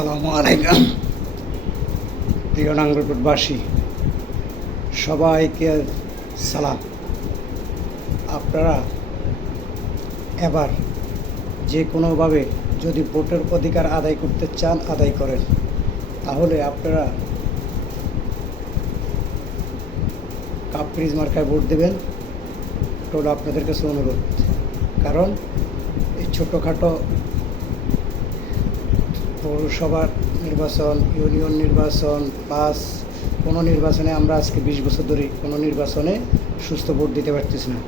আসসালামু আলাইকুম প্রিয় নাঙ্গলকোটবাসী, সবাইকে সালাম। আপনারা এবার যে কোনোভাবে যদি ভোটের অধিকার আদায় করতে চান আদায় করেন, তাহলে আপনারা কাপ্রিজ মার্কায় ভোট দেবেন। টোল আপনাদের কাছে অনুরোধ, কারণ এই ছোটোখাটো পৌরসভার নির্বাচন, ইউনিয়ন নির্বাচন প্লাস কোনো নির্বাচনে আমরা আজকে 20 বছর ধরে কোনো নির্বাচনে সুস্থ ভোট দিতে পারতেছি না।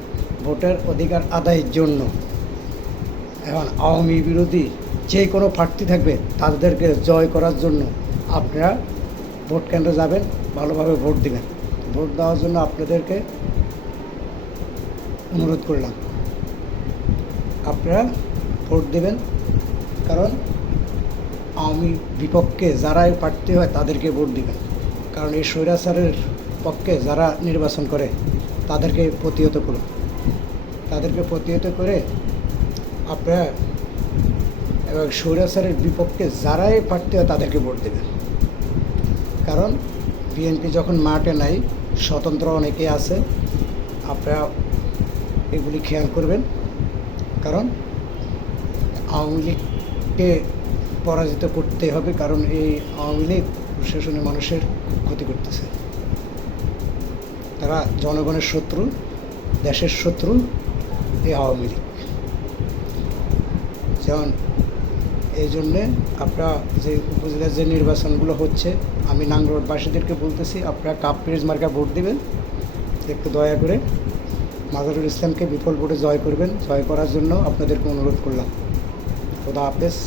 ভোটের অধিকার আদায়ের জন্য এখন আওয়ামী বিরোধী যে কোনো প্রার্থী থাকবে তাদেরকে জয় করার জন্য আপনারা ভোট কেন্দ্রে যাবেন, ভালোভাবে ভোট দিবেন। ভোট দেওয়ার জন্য আপনাদেরকে অনুরোধ করলাম, আপনারা ভোট দেবেন। কারণ আওয়ামী বিপক্ষে যারাই প্রার্থী হয় তাদেরকে ভোট দিবেন, কারণ এই স্বৈরাচারের পক্ষে যারা নির্বাচন করে তাদেরকে প্রতিহত করুন। তাদেরকে প্রতিহত করে আপনারা এবং স্বৈরাচারের বিপক্ষে যারাই প্রার্থী হয় তাদেরকে ভোট দেবেন। কারণ বিএনপি যখন মাঠে নাই, স্বতন্ত্র অনেকে আছে, আপনারা এগুলি খেয়াল করবেন। কারণ আওয়ামী লীগকে পরাজিত করতে হবে, কারণ এই আওয়ামী লীগ প্রশাসনে মানুষের ক্ষতি করতেছে। তারা জনগণের শত্রু, দেশের শত্রু এই আওয়ামী লীগ। যেমন এই জন্যে আপনারা যে উপজেলার যে নির্বাচনগুলো হচ্ছে, আমি নাঙ্গলকোটবাসীদেরকে বলতেছি, আপনারা কাপ্রিজ মার্কায় ভোট দিবেন। একটু দয়া করে মাজারুল ইসলামকে বিপুল ভোটে জয় করবেন। জয় করার জন্য আপনাদেরকে অনুরোধ করলাম। খোদা হাফেজ।